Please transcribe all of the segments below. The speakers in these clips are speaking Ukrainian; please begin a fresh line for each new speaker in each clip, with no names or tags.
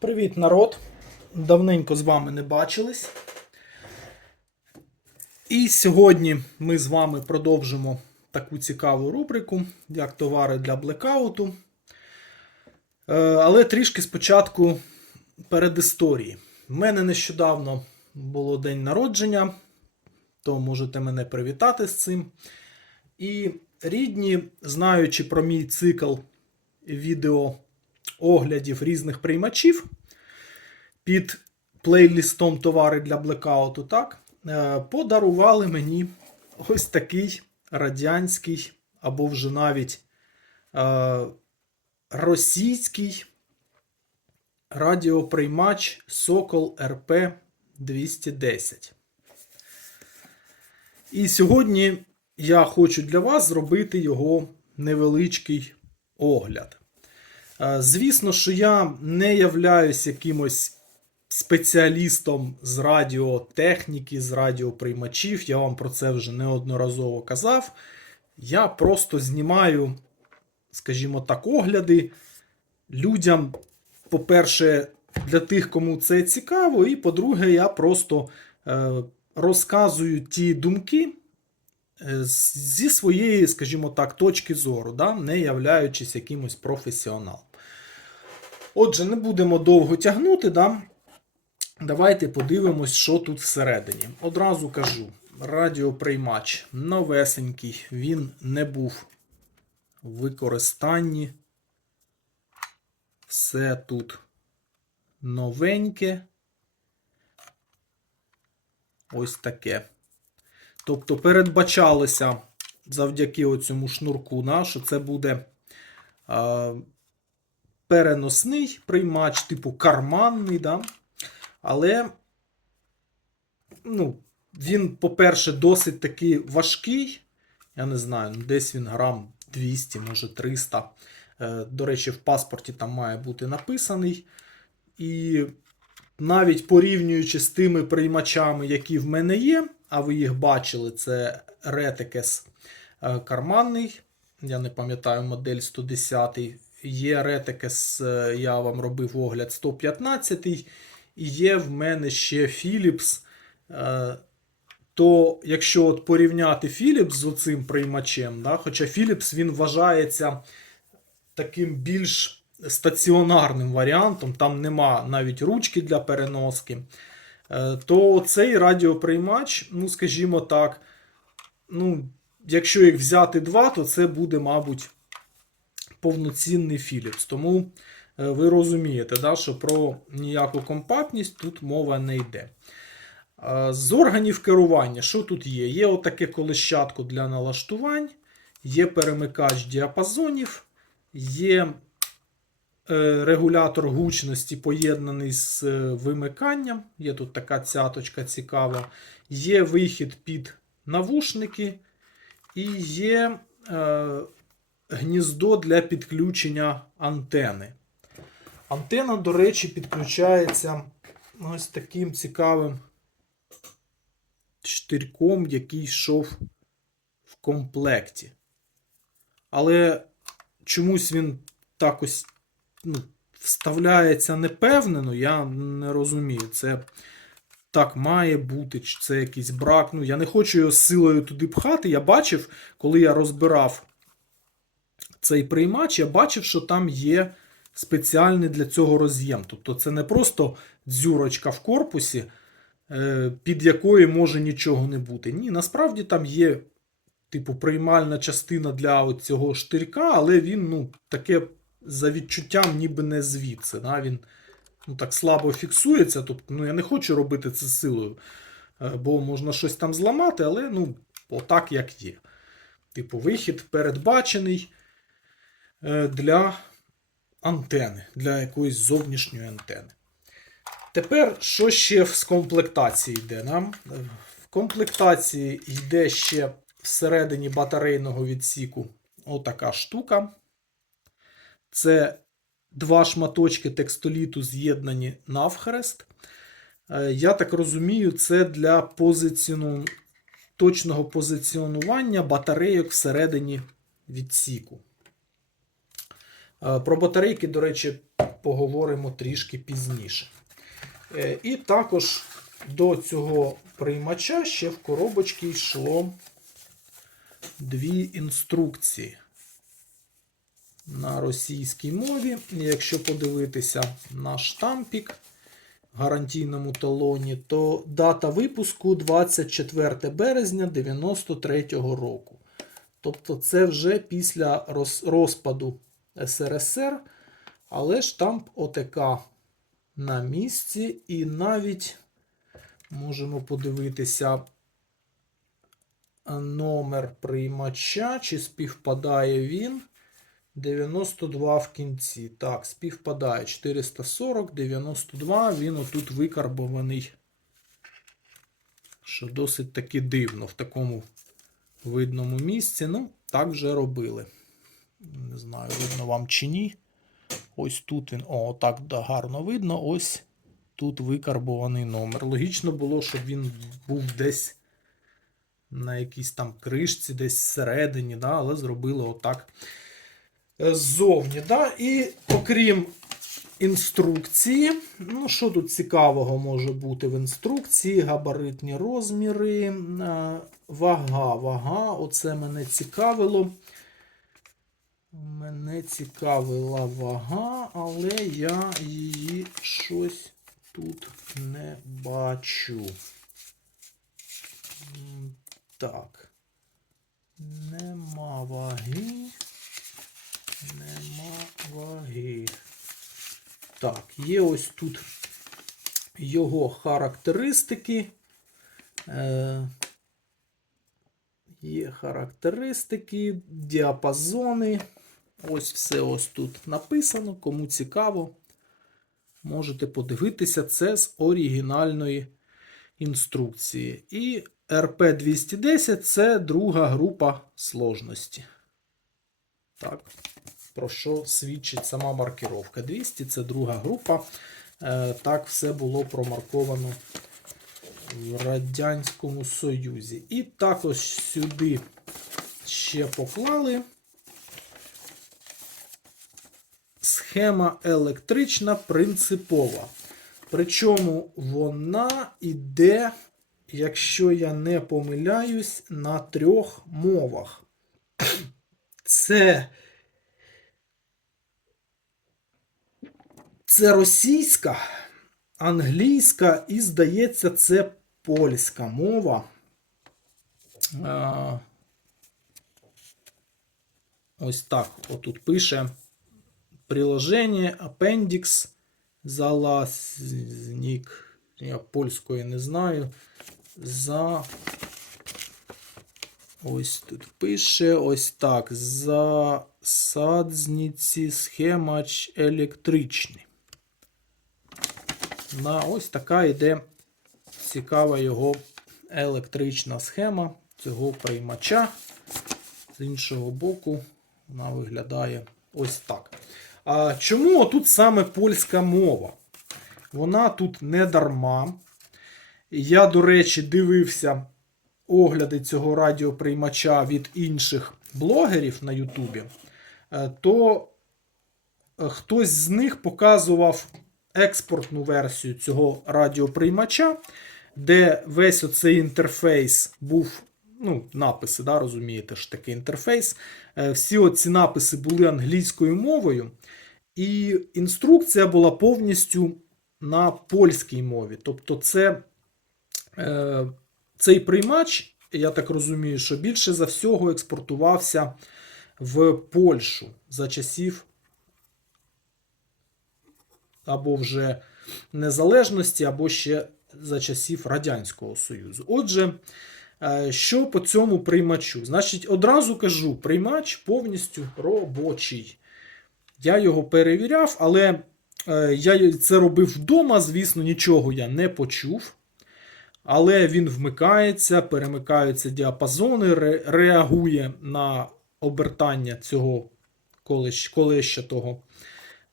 Привіт, народ! Давненько з вами не бачились. І сьогодні ми з вами продовжимо таку цікаву рубрику, як товари для блекауту. Е, Але трішки спочатку перед історії. У мене нещодавно було день народження, то можете мене привітати з цим. І рідні, знаючи про мій цикл відео оглядів різних приймачів під плейлістом товари для блекауту, так, е, подарували мені ось такий радянський або вже навіть е, російський радіоприймач Сокол РП 210. І сьогодні я хочу для вас зробити його невеличкий огляд. Звісно, що я не являюсь якимось спеціалістом з радіотехніки, з радіоприймачів. Я вам про це вже неодноразово казав. Я просто знімаю, скажімо так, огляди людям, по-перше, для тих, кому це цікаво, і по-друге, я просто е, розказую ті думки. е, Зі своєї, скажімо так, точки зору, да, не являючись якимось професіоналом. Отже, не будемо довго тягнути. Да? Давайте подивимось, що тут всередині. Одразу кажу: радіоприймач новесенький, він не був в використанні. Все тут новеньке. Ось таке. Тобто передбачалося завдяки оцьому шнурку, да, що це буде переносний приймач, типу карманний. Да? Але ну, він, по-перше, досить таки важкий. Я не знаю, ну, десь він грам 200, може 300. Е, До речі, в паспорті там має бути написаний. І навіть порівнюючи з тими приймачами, які в мене є, а ви їх бачили, це Retekes е, карманний. Я не пам'ятаю модель 110. Є Retekes, е, я вам робив огляд 115. І є в мене ще Philips. Е, То якщо от порівняти Philips з оцим приймачем, да, хоча Philips він вважається таким більш стаціонарним варіантом, там нема навіть ручки для переноски, е, то цей радіоприймач, ну, скажімо так, ну, якщо їх взяти два, то це буде, мабуть, повноцінний Philips. Тому е, ви розумієте, да, що про ніяку компактність тут мова не йде. Е, З органів керування, що тут є? Є отаке колищатко для налаштувань, є перемикач діапазонів, є е, регулятор гучності поєднаний з вимиканням. Є тут така цяточка цікава. Є вихід під навушники, і є гніздо для підключення антени. Антена, до речі, підключається ось таким цікавим штирком, який йшов в комплекті. Але чомусь він так ось ну, вставляється непевнено, я не розумію. Це так має бути, чи це якийсь брак. Ну, я не хочу його силою туди пхати. Я бачив, коли я розбирав цей приймач, я бачив, що там є спеціальний для цього роз'єм. Тобто це не просто дзюрочка в корпусі, е, під якою може нічого не бути. Ні, насправді там є, типу, приймальна частина для цього штирка, але він, ну, таке за відчуттям, ніби не звідси. Да? Він ну, так слабо фіксується. Тобто, ну, я не хочу робити це силою, е, бо можна щось там зламати, але ну, отак як є. Типу, вихід передбачений для антени, для якоїсь зовнішньої антени. Тепер, що ще з комплектації йде нам? В комплектації йде ще всередині батарейного відсіку отака штука. Це два шматочки текстоліту з'єднані навхрест. Е, Я так розумію, це для позиціону... точного позиціонування батарейок всередині відсіку. Е, Про батарейки, до речі, поговоримо трішки пізніше. Е, І також до цього приймача ще в коробочці йшло дві інструкції на російській мові. Якщо подивитися на штампік в гарантійному талоні, то дата випуску 24 березня 93-го року. Тобто це вже після розпаду СРСР, але штамп ОТК на місці, і навіть можемо подивитися номер приймача, чи співпадає він. 92 в кінці. Так, співпадає 440, 92. Він отут викарбований. Що досить таки дивно в такому видному місці. Ну, так вже робили. Не знаю, видно вам чи ні. Ось тут він. О, так гарно видно. Ось тут викарбований номер. Логічно було, щоб він був десь на якійсь там кришці, десь всередині, да, але зробили отак ззовні. Да? І окрім інструкції, ну що тут цікавого може бути в інструкції? Габаритні розміри, вага, вага. Оце мене цікавило. Мене цікавила вага, але я її щось тут не бачу. Так. Нема ваги. Нема ваги. Так, є ось тут його характеристики. Е, Є характеристики, діапазони. Ось все ось тут написано. Кому цікаво, можете подивитися це з оригінальної інструкції. І RP210 це друга група сложності. Так, про що свідчить сама маркировка. 200 це друга група. Е, Так все було промарковано в Радянському Союзі. І також сюди ще поклали схема електрична принципова. Причому вона йде, якщо я не помиляюсь, на трьох мовах. Це, це російська, англійська і, здається, це польська мова. А, Ось так. Отут пише приложення, апендікс, залазник. Я польської не знаю. За. Ось тут пише ось так. Засадниці схемач електричний. На ось така йде цікава його електрична схема цього приймача. З іншого боку, вона виглядає ось так. Чому тут саме польська мова? Вона тут не дарма. Я, до речі, дивився огляди цього радіоприймача від інших блогерів на Ютубі, Е, то е, хтось з них показував експортну версію цього радіоприймача, де весь оцей інтерфейс був. Ну, написи, да, розумієте, ж такий інтерфейс. Е, Всі оці написи були англійською мовою, і інструкція була повністю на польській мові. Тобто, це, е, цей приймач, я так розумію, що більше за всього експортувався в Польщу за часів або вже незалежності, або ще за часів Радянського Союзу. Отже, е, що по цьому приймачу? Значить, одразу кажу, приймач повністю робочий. Я його перевіряв, але е, я це робив вдома, звісно, нічого я не почув. Але він вмикається, перемикаються діапазони, ре- реагує на обертання цього колещ- колещатого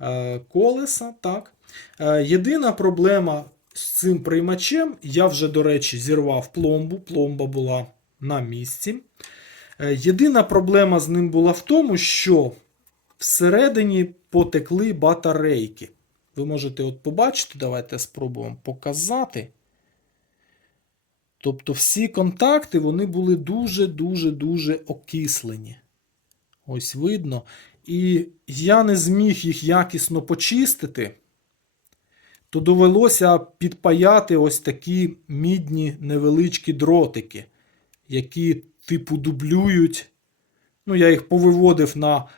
е, колеса. Так. Е, Єдина проблема з цим приймачем, я вже, до речі, зірвав пломбу, пломба була на місці. Е, Єдина проблема з ним була в тому, що всередині потекли батарейки. Ви можете от побачити, давайте спробуємо показати. Тобто всі контакти вони були дуже-дуже-дуже окислені. Ось видно. І я не зміг їх якісно почистити, то довелося підпаяти ось такі мідні невеличкі дротики, які типу дублюють. Ну, я їх повиводив на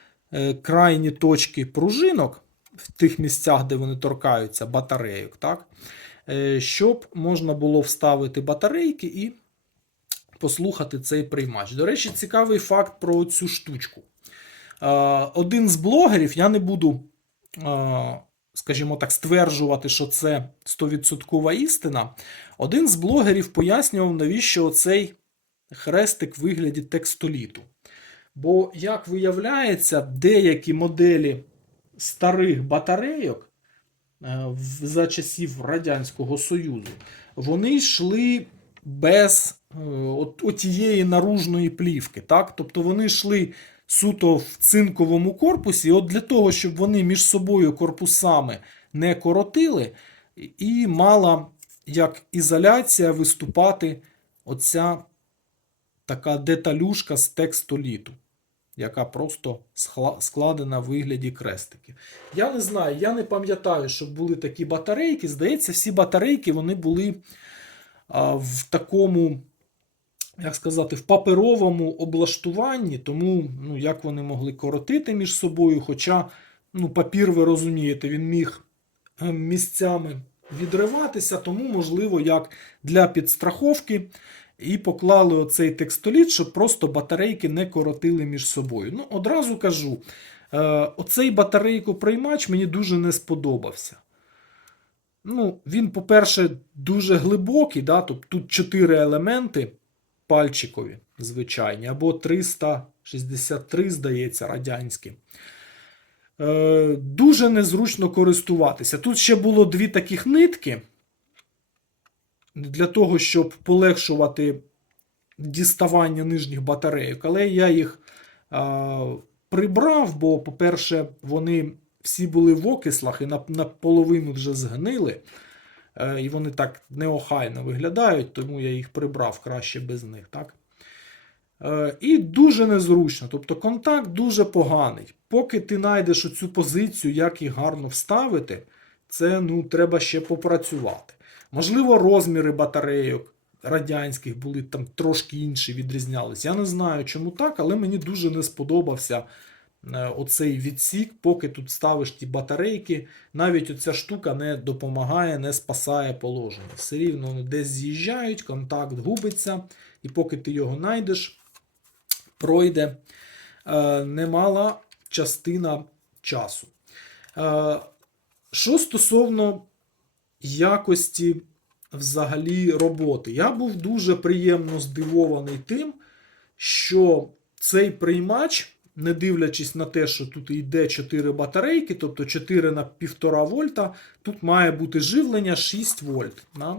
крайні точки пружинок в тих місцях, де вони торкаються, батарейок, так? Е, щоб можна було вставити батарейки і послухати цей приймач. До речі, цікавий факт про цю штучку. Е, один з блогерів, я не буду, е, скажімо так, стверджувати, що це 100% істина. Один з блогерів пояснював, навіщо цей хрестик в вигляді текстоліту. Бо, як виявляється, деякі моделі старих батарейок е, за часів Радянського Союзу, вони йшли без е, от, отієї наружної плівки. Так? Тобто вони йшли суто в цинковому корпусі. От для того, щоб вони між собою корпусами не коротили, і мала як ізоляція виступати оця така деталюшка з текстоліту, яка просто складена в вигляді крестиків. Я не знаю, я не пам'ятаю, щоб були такі батарейки. Здається, всі батарейки вони були а, в такому, як сказати, в паперовому облаштуванні, тому ну, як вони могли коротити між собою. Хоча ну, папір, ви розумієте, він міг е, місцями відриватися, тому, можливо, як для підстраховки. І поклали оцей текстоліт, щоб просто батарейки не коротили між собою. Ну, одразу кажу, е, оцей батарейко-приймач мені дуже не сподобався. Ну, він, по-перше, дуже глибокий, да? тобто тут 4 елементи пальчикові, звичайні, або 363, здається, радянські. Е, дуже незручно користуватися. Тут ще було дві таких нитки для того, щоб полегшувати діставання нижніх батарейок, але я їх а, прибрав, бо, по-перше, вони всі були в окислах і наполовину вже згнили. Е, І вони так неохайно виглядають, тому я їх прибрав краще без них. Так? Е, І дуже незручно. Тобто контакт дуже поганий. Поки ти знайдеш оцю позицію, як їх гарно вставити, це ну, треба ще попрацювати. Можливо, розміри батарейок радянських були там трошки інші, відрізнялись. Я не знаю, чому так, але мені дуже не сподобався е, оцей відсік, поки тут ставиш ті батарейки. Навіть оця штука не допомагає, не спасає положення. Все рівно вони десь з'їжджають, контакт губиться, і поки ти його знайдеш, пройде е, немала частина часу. Е, що стосовно якості взагалі роботи. Я був дуже приємно здивований тим, що цей приймач, не дивлячись на те, що тут йде 4 батарейки, тобто 4 на 1,5 вольта, тут має бути живлення 6 вольт. Да?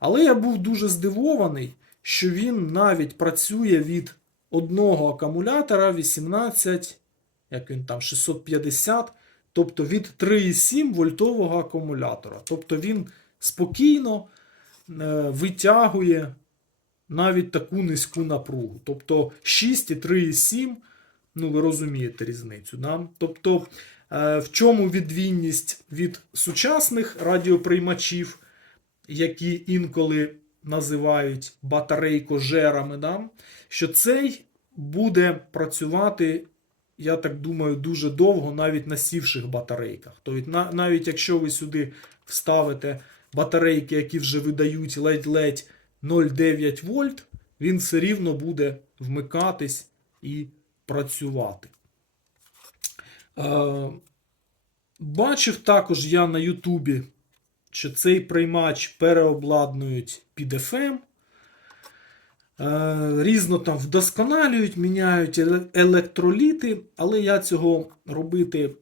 Але я був дуже здивований, що він навіть працює від одного акумулятора 18, як він там, 650, тобто від 3,7 вольтового акумулятора. Тобто він спокійно е, витягує навіть таку низьку напругу. Тобто 6 і 3,7, ну ви розумієте різницю. Да? Тобто, е, в чому відмінність від сучасних радіоприймачів, які інколи називають батарейкожерами, да? що цей буде працювати, я так думаю, дуже довго, навіть на сівших батарейках. Тобто, на- навіть якщо ви сюди вставите батарейки, які вже видають ледь-ледь 0,9 вольт, він все рівно буде вмикатись і працювати. Е, бачив також я на Ютубі, що цей приймач переобладнують під FM. Е, Різно там вдосконалюють, міняють електроліти, але я цього робити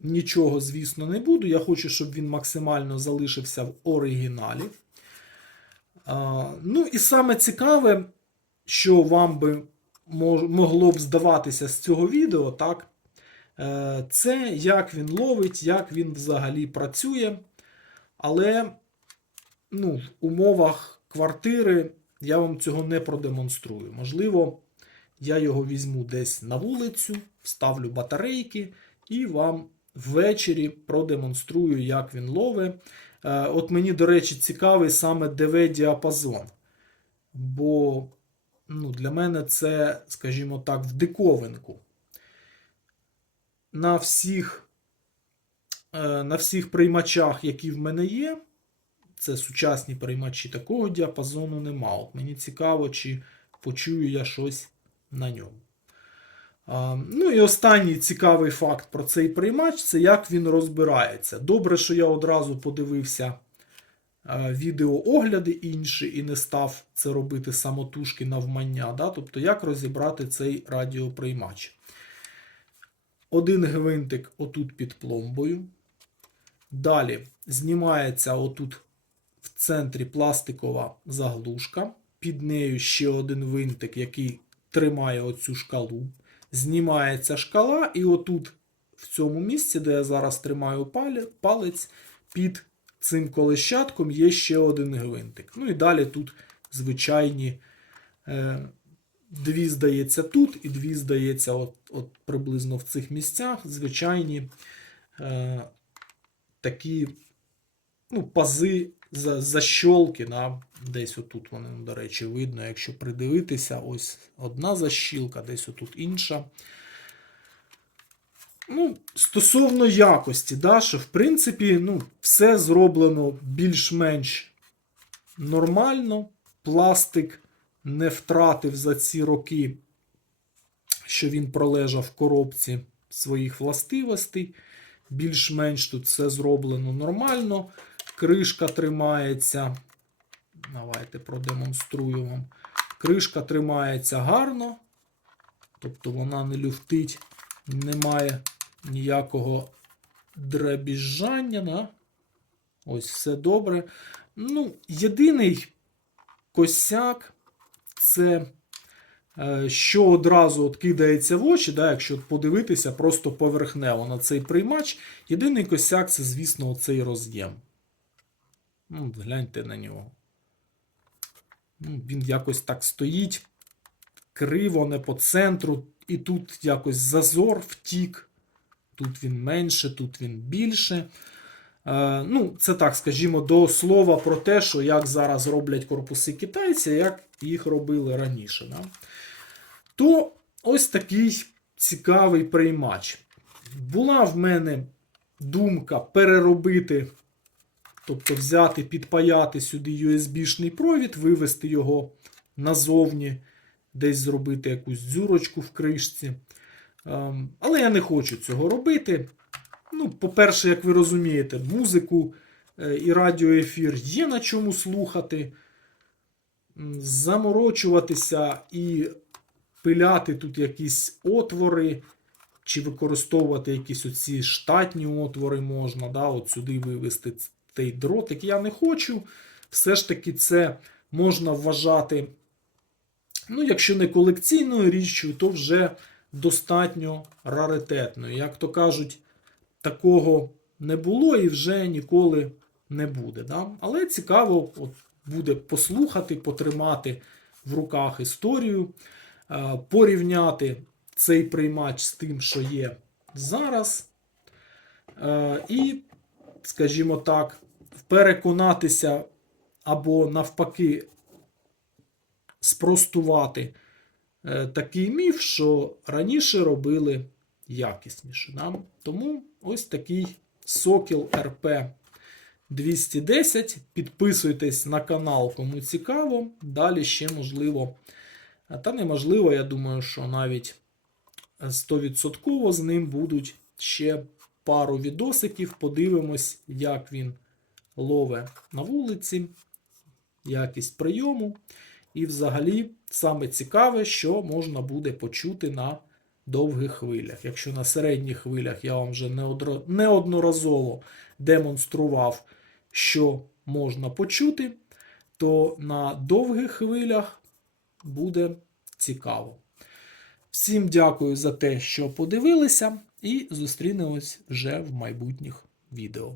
нічого, звісно, не буду. Я хочу, щоб він максимально залишився в оригіналі. Ну і саме цікаве, що вам би могло б здаватися з цього відео, так? Е, Це як він ловить, як він взагалі працює. Але ну, в умовах квартири я вам цього не продемонструю. Можливо, я його візьму десь на вулицю, вставлю батарейки і вам ввечері продемонструю, як він ловить. Е, От мені, до речі, цікавий саме DV-діапазон. Бо ну, для мене це, скажімо так, в диковинку. На всіх, е, на всіх приймачах, які в мене є, це сучасні приймачі, такого діапазону нема. От мені цікаво, чи почую я щось на ньому. А, ну і останній цікавий факт про цей приймач це як він розбирається. Добре, що я одразу подивився відеоогляди інші і не став це робити самотужки навмання. Да? Тобто, як розібрати цей радіоприймач. Один гвинтик отут під пломбою. Далі знімається отут центрі пластикова заглушка. Під нею ще один винтик, який тримає оцю шкалу. Знімається шкала, і отут, в цьому місці, де я зараз тримаю палець, під цим колещатком є ще один гвинтик. Ну і далі тут звичайні е, дві, здається, тут, і дві, здається, от, от приблизно в цих місцях. Звичайні е, такі ну, пази, за, защолки, да, десь отут вони, до речі, видно, якщо придивитися, ось одна защілка, десь отут інша. Ну, стосовно якості, да, що в принципі, ну, все зроблено більш-менш нормально. Пластик не втратив за ці роки, що він пролежав в коробці своїх властивостей. Більш-менш тут все зроблено нормально. Кришка тримається. Давайте продемонструю вам. Кришка тримається гарно. Тобто вона не люфтить, немає ніякого дребіжання. Да? Ось все добре. Ну, єдиний косяк це е, що одразу от кидається в очі, да, якщо подивитися просто поверхнево на цей приймач. Єдиний косяк це, звісно, оцей роз'єм. Ну, гляньте на нього. Ну, Він якось так стоїть криво, не по центру. І тут якось зазор втік. Тут він менше, тут він більше. Е, ну, Це так, скажімо, до слова про те, що як зараз роблять корпуси китайці, як їх робили раніше. Да? То ось такий цікавий приймач. Була в мене думка переробити, тобто взяти, підпаяти сюди USB-шний провід, вивести його назовні, десь зробити якусь дзюрочку в кришці. Ем, Але я не хочу цього робити. Ну, по-перше, як ви розумієте, музику е, і радіоефір є на чому слухати. Заморочуватися і пиляти тут якісь отвори, чи використовувати якісь оці штатні отвори можна. Да? От сюди вивести цей дротик. Я не хочу. Все ж таки, це можна вважати, ну, якщо не колекційною річчю, то вже достатньо раритетною. Як то кажуть, такого не було і вже ніколи не буде. Да? Але цікаво от, буде послухати, потримати в руках історію, е, порівняти цей приймач з тим, що є зараз. Е, І, скажімо так, переконатися або навпаки спростувати е, такий міф, що раніше робили якісніше. Да? Тому ось такий сокіл РП 210. Підписуйтесь на канал, кому цікаво. Далі ще можливо, та неможливо, я думаю, що навіть 100% з ним будуть ще пару відосиків. Подивимось, як він лове на вулиці, якість прийому. І взагалі саме цікаве, що можна буде почути на довгих хвилях. Якщо на середніх хвилях я вам вже неодноразово демонстрував, що можна почути, то на довгих хвилях буде цікаво. Всім дякую за те, що подивилися. І зустрінемось вже в майбутніх відео.